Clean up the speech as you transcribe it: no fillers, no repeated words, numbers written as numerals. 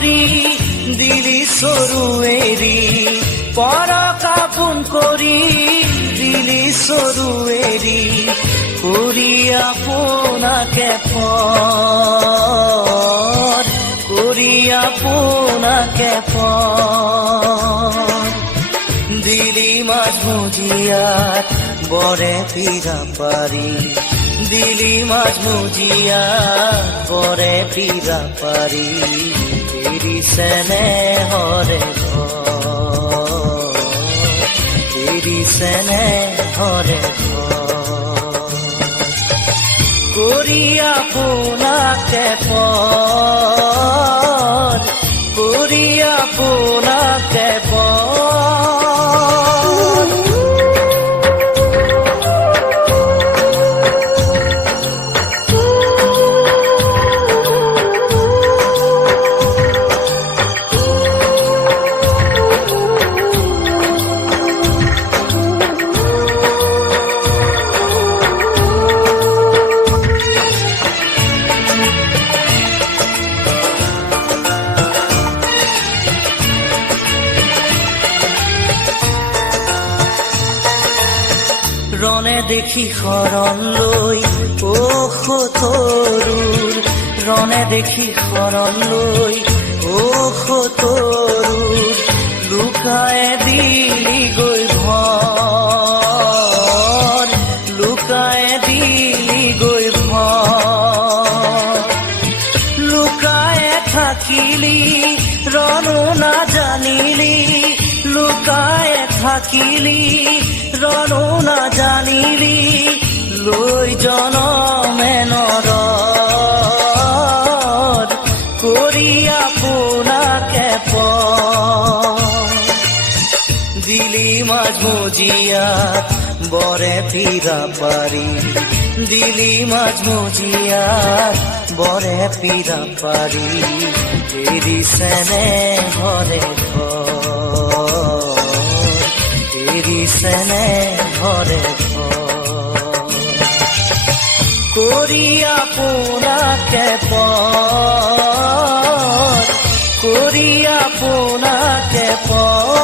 করি দিলি সরুয়েরি পর কাপুন করি দিলি সরুয়েরি করি আপনাকে পর করি আপনাকে পর দিলি মাঝ মুজিয়াত বরে ফিরা পারি দিলি মাঝ মুজিয়াত বরে ফিরা পারি তেরি সেনে হরে ঘর তেরি সেনে হরে ঘর করি আপনাকে পর করি আপনাকে পর রনে দেখি শরণ লৈ তৰুৰ রনে দেখি শরণ লৈ তৰুৰ লুকায় দিলি গৈ ভৰ লুকায় দিলি গৈ ভৰ লুকায় থাকিলি রনো না জানিলি লুকায় থাকিলি রনো না জানিলি লৈ জনমে নৰ করি আপনাকে পর দিলি মাঝ মুজিয়াত বরে ফিরা পারি দিলি মাঝ মুজিয়াত বরে ফিরা পারি তেরি সেনে হরে ঘর তেরি সেনে হরে ঘর করি আপনাকে পর করি আপনাকে পর